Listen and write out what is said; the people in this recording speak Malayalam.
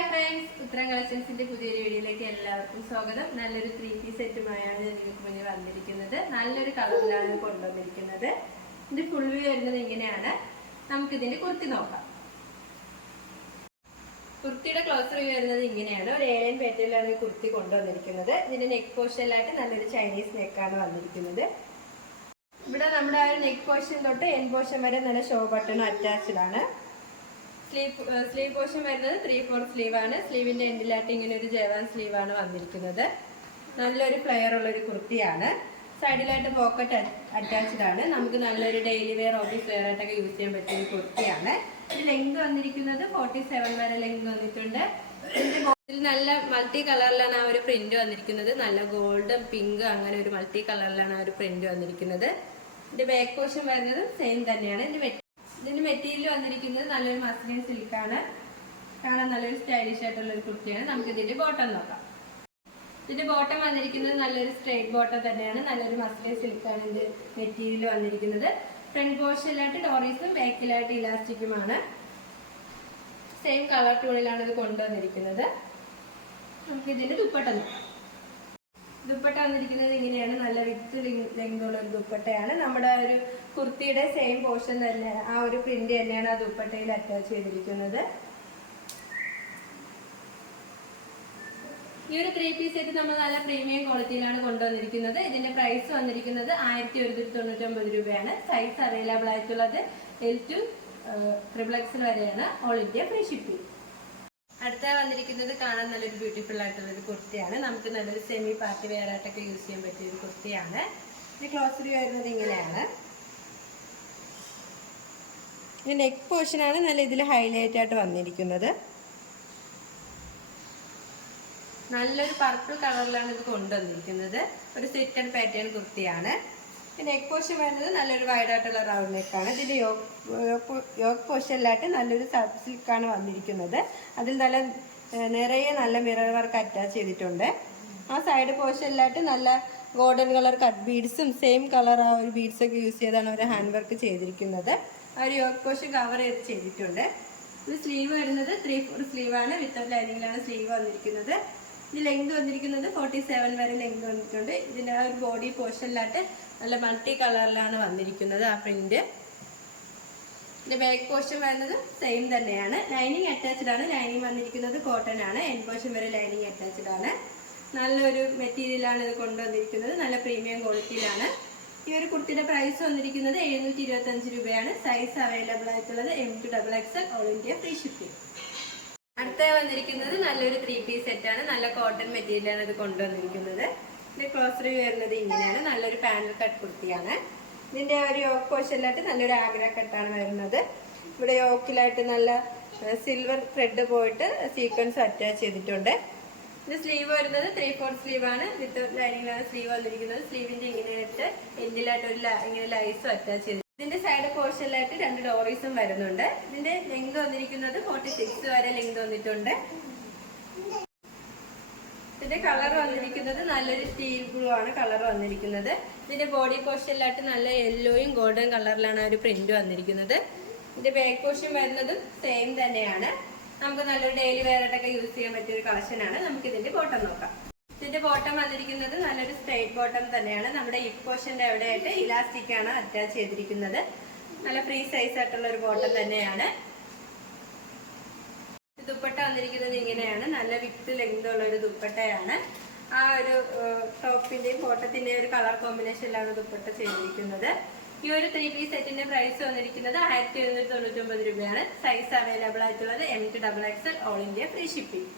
ഹായ് ഫ്രണ്ട്സ്, ഉത്തരം കളക്ഷൻസിന്റെ പുതിയൊരു വീഡിയോയിലേക്ക് എല്ലാവർക്കും സ്വാഗതം. നല്ലൊരു 3 പീസ് സെറ്റുമായാണ് ഞാൻ നിങ്ങൾക്ക് മുന്നിൽ വന്നിരിക്കുന്നത്. നല്ലൊരു കളറിലാണ് കൊണ്ടുവന്നിരിക്കുന്നത്. ഇതിന്റെ ഫുൾ വ്യൂ വരുന്നത് ഇങ്ങനെയാണ്. നമുക്കിതിന്റെ കുർത്തി നോക്കാം. കുർത്തിയുടെ ക്ലോസ് റിവ്യൂ വരുന്നത് ഇങ്ങനെയാണ്. ഒരു ഏലൻ പാറ്റേണിലാണ് കുർത്തി കൊണ്ടുവന്നിരിക്കുന്നത്. ഇതിന്റെ നെക്ക് പോർഷനിലായിട്ട് നല്ലൊരു ചൈനീസ് നെക്കാണ് വന്നിരിക്കുന്നത്. ഇവിടെ നമ്മുടെ ആ ഒരു നെക്ക് പോർഷൻ തൊട്ട് എൻ പോർഷൻ വരെ നല്ല ഷോ ബട്ടൺ അറ്റാച്ച്ഡ് ആണ്. സ്ലീവ് പോർഷൻ വരുന്നത് 3/4 സ്ലീവ് ആണ്. സ്ലീവിന്റെ എൻഡിലായിട്ട് ഇങ്ങനെ ഒരു ജവാൻ സ്ലീവ് ആണ് വന്നിരിക്കുന്നത്. നല്ലൊരു ഫ്ലെയർ ഉള്ള ഒരു കുർത്തിയാണ്. സൈഡിലായിട്ട് പോക്കറ്റ് അറ്റാച്ച്ഡ് ആണ്. നമുക്ക് നല്ലൊരു ഡെയിലി വെയർ ഓഫീസ് വെയർ ആയിട്ടൊക്കെ യൂസ് ചെയ്യാൻ പറ്റിയ ഒരു കുർത്തിയാണ്. ഇത് ലെങ്ത് വന്നിരിക്കുന്നത് 47 വരെ ലെങ്ത് വന്നിട്ടുണ്ട്. ഇതിൽ നല്ല മൾട്ടി കളറിലാണ് ആ ഒരു പ്രിന്റ് വന്നിരിക്കുന്നത്. നല്ല ഗോൾഡും പിങ്ക് അങ്ങനെ ഒരു മൾട്ടി കളറിലാണ് ആ ഒരു പ്രിന്റ് വന്നിരിക്കുന്നത്. ഇതിന്റെ ബാക്ക് പോർഷൻ വരുന്നത് സെയിം തന്നെയാണ്. ഇതിന്റെ മെറ്റീരിയൽ വന്നിരിക്കുന്നത് നല്ലൊരു മസ്ലിൻ സിൽക്കാണ്. കാണാൻ നല്ലൊരു സ്റ്റൈലിഷ് ആയിട്ടുള്ള ഒരു കുർത്തിയാണ്. നമുക്ക് ഇതിന്റെ ബോട്ടം നോക്കാം. ഇതിന്റെ ബോട്ടം വന്നിരിക്കുന്നത് നല്ലൊരു സ്ട്രേറ്റ് ബോട്ടം തന്നെയാണ്. നല്ലൊരു മസ്ലിൻ സിൽക്കാണ് ഇതിന്റെ മെറ്റീരിയൽ വന്നിരിക്കുന്നത്. ഫ്രണ്ട് പോർഷനിലായിട്ട് ഡോറീസും ബാക്കിലായിട്ട് ഇലാസ്റ്റിക്കുമാണ്. സെയിം കളർ ടൂണിലാണ് ഇത് കൊണ്ടുവന്നിരിക്കുന്നത്. നമുക്ക് ഇതിന്റെ ദുപ്പട്ട നോക്കാം. ദുപ്പട്ട വന്നിരിക്കുന്നത് ഇങ്ങനെയാണ്. നല്ല വിത്ത് ലെങ്ത് ഉള്ള ഒരു ദുപ്പട്ടയാണ്. നമ്മുടെ ഒരു കുർത്തിയുടെ സെയിം പോർഷൻ തന്നെ ആ ഒരു പ്രിന്റ് തന്നെയാണ് ആ ദുപ്പട്ടയിൽ അറ്റാച്ച് ചെയ്തിരിക്കുന്നത്. ഈ ഒരു 3 പീസ് സെറ്റ് നമ്മൾ നല്ല പ്രീമിയം ക്വാളിറ്റിയിലാണ് കൊണ്ടുവന്നിരിക്കുന്നത്. ഇതിന്റെ പ്രൈസ് വന്നിരിക്കുന്നത് 1199 രൂപയാണ്. സൈസ് അവൈലബിൾ ആയിട്ടുള്ളത് L to XXL വരെയാണ്. All India free shipping. അടുത്ത വന്നിരിക്കുന്നത് കാണാൻ നല്ലൊരു ബ്യൂട്ടിഫുൾ ആയിട്ടുള്ള ഒരു കുർത്തിയാണ്. നമുക്ക് നല്ലൊരു സെമി പാർട്ടി വെയർ ആയിട്ടൊക്കെ യൂസ് ചെയ്യാൻ പറ്റിയ ഒരു കുർത്തിയാണ്. ഇത് ക്ലോസ് വ്യൂ വരുന്നത് ഇങ്ങനെയാണ്. ഇത് നെക്ക് പോർഷനാണ് നല്ല ഇതിൽ ഹൈലൈറ്റ് ആയിട്ട് വന്നിരിക്കുന്നത്. നല്ലൊരു പർപ്പിൾ കളറിലാണ് ഇത് കൊണ്ടുവന്നിരിക്കുന്നത്. ഒരു സ്ലിറ്റഡ് പാറ്റേൺ കുർത്തിയാണ്. നെക്ക് പോർഷൻ വരുന്നത് നല്ലൊരു വൈഡ് ആയിട്ടുള്ള റൗണ്ട് നെക്കാണ്. ഇതിന്റെ യോക്ക് പോർഷനിലായിട്ട് നല്ലൊരു സബ് സിൽക്കാണ് വന്നിരിക്കുന്നത്. അതിൽ നിറയെ നല്ല മിറർ വർക്ക് അറ്റാച്ച് ചെയ്തിട്ടുണ്ട്. ആ സൈഡ് പോർഷനിലായിട്ട് നല്ല ഗോൾഡൻ കളർ കട്ട് ബീഡ്സും സെയിം കളർ ആ ഒരു ബീഡ്സ് ഒക്കെ യൂസ് ചെയ്താണ് ഒരു ഹാൻഡ് വർക്ക് ചെയ്തിരിക്കുന്നത്. ആ ഒരു യോക്ക് പോർഷൻ കവർ ചെയ്തിട്ടുണ്ട്. ഇത് സ്ലീവ് വരുന്നത് 3/4 സ്ലീവ് ആണ്. വിത്തൗട്ട് ലൈനിങ്ങിലാണ് സ്ലീവ് വന്നിരിക്കുന്നത്. ഇത് ലെങ്ത് വന്നിരിക്കുന്നത് 47 വരെ ലെങ്ത് വന്നിട്ടുണ്ട്. ഇതിന്റെ ആ ഒരു ബോഡി പോർഷനിലായിട്ട് നല്ല മൾട്ടി കളറിലാണ് വന്നിരിക്കുന്നത് ആ പ്രിന്റ്. ഇതിന്റെ ബാക്ക് പോർഷൻ വരുന്നത് സെയിം തന്നെയാണ്. ലൈനിങ് അറ്റാച്ച്ഡ് ആണ്. ലൈനിങ് വന്നിരിക്കുന്നത് കോട്ടൺ ആണ്. എൻ പോർഷൻ വരെ ലൈനിങ് അറ്റാച്ച്ഡ് ആണ്. നല്ലൊരു മെറ്റീരിയലാണ് ഇത് കൊണ്ടുവന്നിരിക്കുന്നത്. നല്ല പ്രീമിയം ക്വാളിറ്റിയിലാണ്. ഈ ഒരു കുർത്തിയുടെ പ്രൈസ് വന്നിരിക്കുന്നത് 725 രൂപയാണ്. സൈസ് അവൈലബിൾ ആയിട്ടുള്ളത് M to XXL all India free shipping. അടുത്ത വന്നിരിക്കുന്നത് നല്ലൊരു 3 പീസ് സെറ്റാണ്. നല്ല കോട്ടൺ മെറ്റീരിയലാണ് ഇത് കൊണ്ടുവന്നിരിക്കുന്നത്. ഇതിന്റെ ക്ലോസ് റിവ്യൂ വരുന്നത് ഇങ്ങനെയാണ്. നല്ലൊരു പാനൽ കട്ട് കുർത്തിയാണ്. ഇതിന്റെ ഒരു യോക്ക് പോർഷനിലായിട്ട് നല്ലൊരു ആഗ്ര കട്ടാണ് വരുന്നത്. ഇവിടെ യോക്കിലായിട്ട് നല്ല സിൽവർ ത്രെഡ് പോയിട്ട് സീക്വൻസ് അറ്റാച്ച് ചെയ്തിട്ടുണ്ട്. ഇത് സ്ലീവ് വരുന്നത് 3/4 സ്ലീവ് ആണ്. വിത്ത് ലൈനിങ്ങിലാണ് സ്ലീവ് വന്നിരിക്കുന്നത്. സ്ലീവിന്റെ ഇങ്ങനെയായിട്ട് എൻഡിലായിട്ട് ഇങ്ങനെ ലൈസും അറ്റാച്ച് ചെയ്തു. ഇതിന്റെ സൈഡ് പോർഷനിലായിട്ട് 2 ഡോറീസും വരുന്നുണ്ട്. ഇതിന്റെ ലെങ്ത് വന്നിരിക്കുന്നത് 46 വരെ ലെങ്ത് വന്നിട്ടുണ്ട്. ഇതിന്റെ കളർ വന്നിരിക്കുന്നത് നല്ലൊരു സ്റ്റീൽ ബ്ലൂ ആണ് കളർ വന്നിരിക്കുന്നത്. ഇതിന്റെ ബോഡി പോർഷനിലായിട്ട് നല്ല യെല്ലോയും ഗോൾഡൻ കളറിലാണ് ഒരു പ്രിന്റ് വന്നിരിക്കുന്നത്. ഇതിന്റെ ബാക്ക് പോർഷൻ വരുന്നത് സെയിം തന്നെയാണ്. നമുക്ക് നല്ലൊരു ഡെയിലി വെയർ ആയിട്ടൊക്കെ യൂസ് ചെയ്യാൻ പറ്റിയ ഒരു കളക്ഷനാണ്. നമുക്ക് ഇതിന്റെ ബോട്ടം നോക്കാം. ഇതിന്റെ ബോട്ടം വന്നിരിക്കുന്നത് നല്ലൊരു സ്ട്രേറ്റ് ബോട്ടം തന്നെയാണ്. നമ്മുടെ ഹിപ്പ് പോർഷന്റെ അവിടെയായിട്ട് ഇലാസ്റ്റിക് ആണ് അറ്റാച്ച് ചെയ്തിരിക്കുന്നത്. നല്ല ഫ്രീ സൈസ് ആയിട്ടുള്ള ഒരു ബോട്ടം തന്നെയാണ്. ദുപ്പട്ട വന്നിരിക്കുന്നത് ഇങ്ങനെയാണ്. നല്ല വിത്ത് ലെങ്ത് ഉള്ള ഒരു ദുപ്പട്ടയാണ്. ആ ഒരു ടോപ്പിന്റെയും ബോട്ടത്തിന്റെയും ഒരു കളർ കോമ്പിനേഷനിലാണ് ദുപ്പട്ട ചെയ്തിരിക്കുന്നത്. ഈ ഒരു 3 പീസ് സെറ്റിന്റെ പ്രൈസ് വന്നിരിക്കുന്നത് 1799 രൂപയാണ്. സൈസ് അവൈലബിൾ ആയിട്ടുള്ളത് M to XXL all India free shipping.